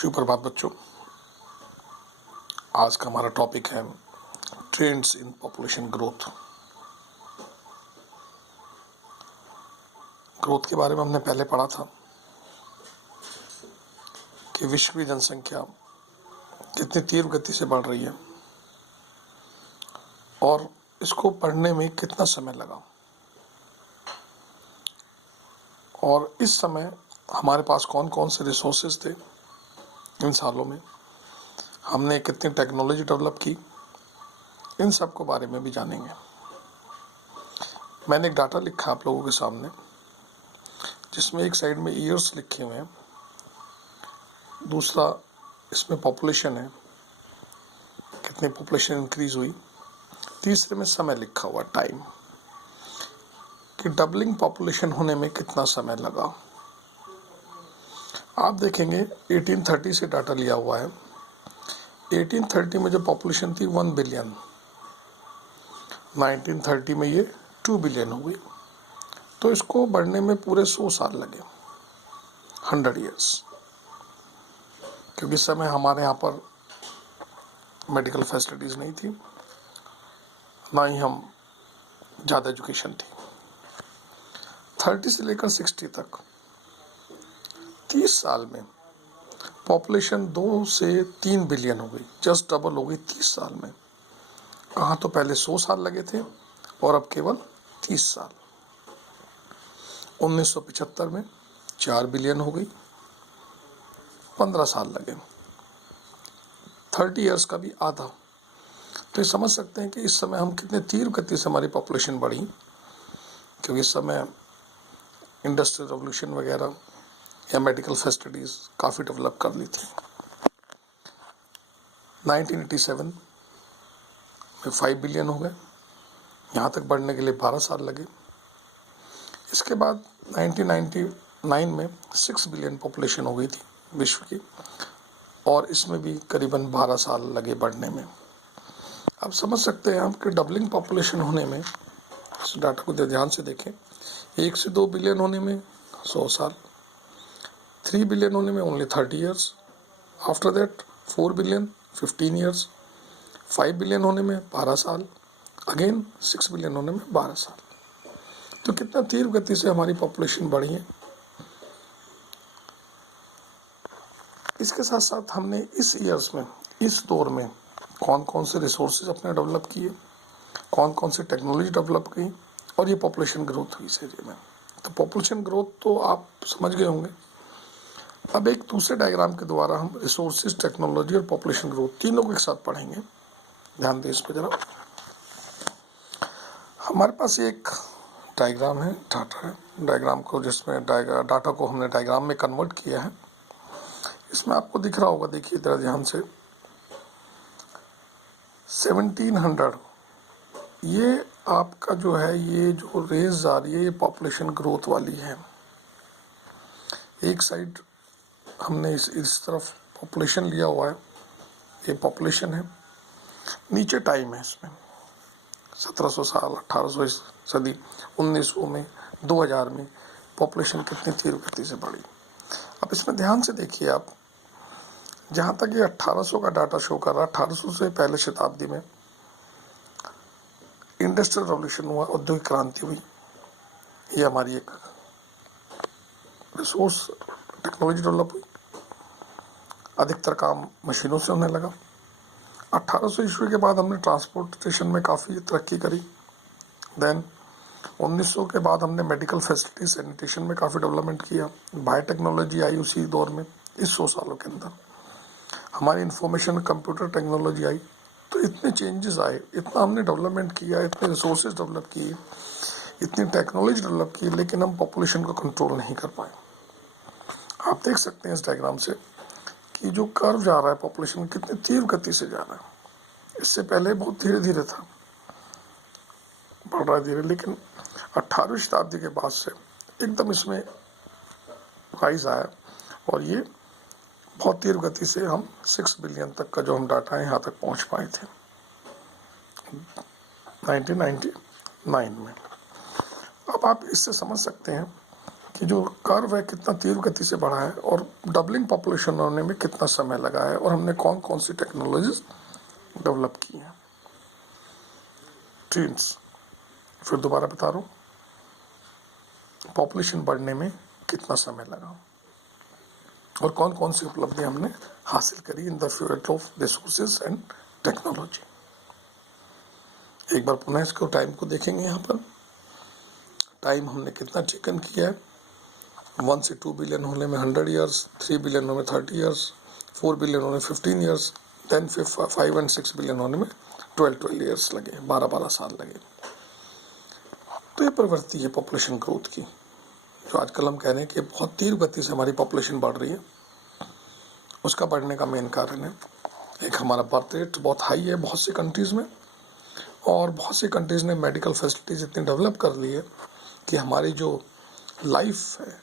सुप्रभात बच्चों। आज का हमारा टॉपिक है trends in population growth. Growth के बारे में हमने पहले पढ़ा था कि विश्व की जनसंख्या कितनी तीव्र गति से बढ़ रही है और इसको पढ़ने में कितना समय लगा, और इस समय हमारे पास कौन कौन से रिसोर्सेज थे इन सालों में, हमने कितनी टेक्नोलॉजी डेवलप की, इन सब के बारे में भी जानेंगे। मैंने एक डाटा लिखा आप लोगों के सामने, जिसमें एक साइड में ईयर्स लिखे हुए हैं, दूसरा इसमें पॉपुलेशन है, कितनी पॉपुलेशन इंक्रीज हुई, तीसरे में समय लिखा हुआ टाइम कि डबलिंग पॉपुलेशन होने में कितना समय लगा। आप देखेंगे 1830 से डाटा लिया हुआ है। 1830 में जो पॉपुलेशन थी 1 बिलियन, 1930 में ये 2 बिलियन हो गई, तो इसको बढ़ने में पूरे 100 साल लगे, 100 ईयर्स। क्योंकि इस समय हमारे यहाँ पर मेडिकल फैसिलिटीज़ नहीं थी, ना ही हम ज़्यादा एजुकेशन थी। 30 से लेकर 60 तक 30 साल में पॉपुलेशन 2 से 3 बिलियन हो गई, जस्ट डबल हो गई 30 साल में। कहाँ तो पहले 100 साल लगे थे और अब केवल 30 साल। 1975 में 4 बिलियन हो गई, 15 साल लगे, 30 ईयर्स का भी आधा। तो ये समझ सकते हैं कि इस समय हम कितने तीव्र गति से हमारी पॉपुलेशन बढ़ी, क्योंकि इस समय इंडस्ट्रियल रेवोल्यूशन वगैरह या मेडिकल फैसिलिटीज़ काफ़ी डेवलप कर ली थी। 1987 में 5 बिलियन हो गए, यहाँ तक बढ़ने के लिए 12 साल लगे। इसके बाद 1999 में 6 बिलियन पॉपुलेशन हो गई थी विश्व की, और इसमें भी करीबन 12 साल लगे बढ़ने में। अब समझ सकते हैं हम कि डबलिंग पॉपुलेशन होने में, इस डाटा को ध्यान से देखें, 1 से 2 बिलियन होने में 100 साल, 3 बिलियन होने में only 30 years, after that 4 billion 15 years, 5 billion होने में 12 साल, अगेन 6 बिलियन होने में 12 साल। तो कितना तीव्र गति से हमारी पॉपुलेशन बढ़ी है। इसके साथ साथ हमने इस ईयर्स में, इस दौर में कौन कौन से रिसोर्सेज अपने डेवलप किए, कौन कौन से टेक्नोलॉजी डेवलप की, और ये पॉपुलेशन ग्रोथ हुई इस एरिया में। तो पॉपुलेशन ग्रोथ तो आप समझ गए होंगे। अब एक दूसरे डायग्राम के द्वारा हम रिसोर्सेज, टेक्नोलॉजी और पॉपुलेशन ग्रोथ तीनों को एक साथ पढ़ेंगे। ध्यान दें इस पर जरा। हमारे पास एक डायग्राम है, डाटा है, डायग्राम को जिसमें डाटा को हमने डायग्राम में कन्वर्ट किया है। इसमें आपको दिख रहा होगा, देखिए जरा ध्यान से, 1700 ये आपका जो है, ये जो रेंज आ रही है ये पॉपुलेशन ग्रोथ वाली है। एक साइड हमने इस तरफ पॉपुलेशन लिया हुआ है, ये पॉपुलेशन है, नीचे टाइम है। इसमें 1700 साल, 1800 सदी, 1900 में, 2000 में पॉपुलेशन कितनी तीव्र गति से बढ़ी। अब इसमें ध्यान से देखिए आप, जहाँ तक ये 1800 का डाटा शो कर रहा है, 1800 से पहले शताब्दी में इंडस्ट्रियल रेवोल्यूशन हुआ, औद्योगिक क्रांति हुई। ये हमारी एक रिसोर्स टेक्नोलॉजी डेवलप हुई, अधिकतर काम मशीनों से होने लगा। 1800 ईस्वी के बाद हमने ट्रांसपोर्टेशन में काफ़ी तरक्की करी। देन 1900 के बाद हमने मेडिकल फैसिलिटी, सैनिटेशन में काफ़ी डेवलपमेंट किया। बायोटेक्नोलॉजी आई उसी दौर में, इस 100 सालों के अंदर। हमारी इंफॉर्मेशन कंप्यूटर टेक्नोलॉजी आई। तो इतने चेंजेस आए, इतना हमने डेवलपमेंट किया, इतने रिसोर्सेज डेवलप किए, इतनी टेक्नोलॉजी डेवलप की, लेकिन हम पॉपुलेशन को कंट्रोल नहीं कर पाए। आप देख सकते हैं इस डायग्राम से कि जो कर्व जा रहा है पॉपुलेशन कितनी तीव्र गति से जा रहा है। इससे पहले बहुत धीरे धीरे था, बढ़ रहा है धीरे, लेकिन 18वीं शताब्दी के बाद से एकदम इसमें राइज आया, और ये बहुत तीव्र गति से हम 6 बिलियन तक का जो हम डाटा है यहाँ तक पहुँच पाए थे 1999 में। अब आप इससे समझ सकते हैं कि जो कर्व है कितना तीव्र गति से बढ़ा है और डबलिंग पॉपुलेशन होने में कितना समय लगा है और हमने कौन कौन सी टेक्नोलॉजीज डेवलप की हैं। ट्रेंड्स, फिर दोबारा बता रहा हूँ, पॉपुलेशन बढ़ने में कितना समय लगा और कौन कौन सी उपलब्धियां हमने हासिल करी in the field of resources and technology. एक बार पुनः इसको टाइम को देखेंगे। यहाँ पर टाइम हमने कितना टेकन किया है, 1 से 2 बिलियन होने में 100 ईयर्स, 3 बिलियन होने में 30 ईयर्स, 4 बिलियन होने में 15 ईयर्स, देन 5 एंड 6 बिलियन होने में 12 ईयर्स लगे, 12 साल लगे। तो ये प्रवृत्ति है पॉपुलेशन ग्रोथ की, जो आजकल हम कह रहे हैं कि बहुत तीव्र गति से हमारी पॉपुलेशन बढ़ रही है। उसका बढ़ने का मेन कारण है एक हमारा बर्थ रेट बहुत हाई है बहुत सी कंट्रीज़ में, और बहुत सी कंट्रीज़ ने मेडिकल फैसिलिटीज़ इतनी डेवलप कर ली है कि हमारी जो लाइफ है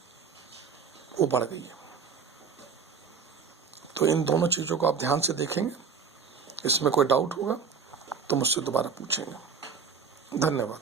वो बढ़ गई है। तो इन दोनों चीज़ों को आप ध्यान से देखेंगे, इसमें कोई डाउट होगा तो मुझसे दोबारा पूछेंगे। धन्यवाद।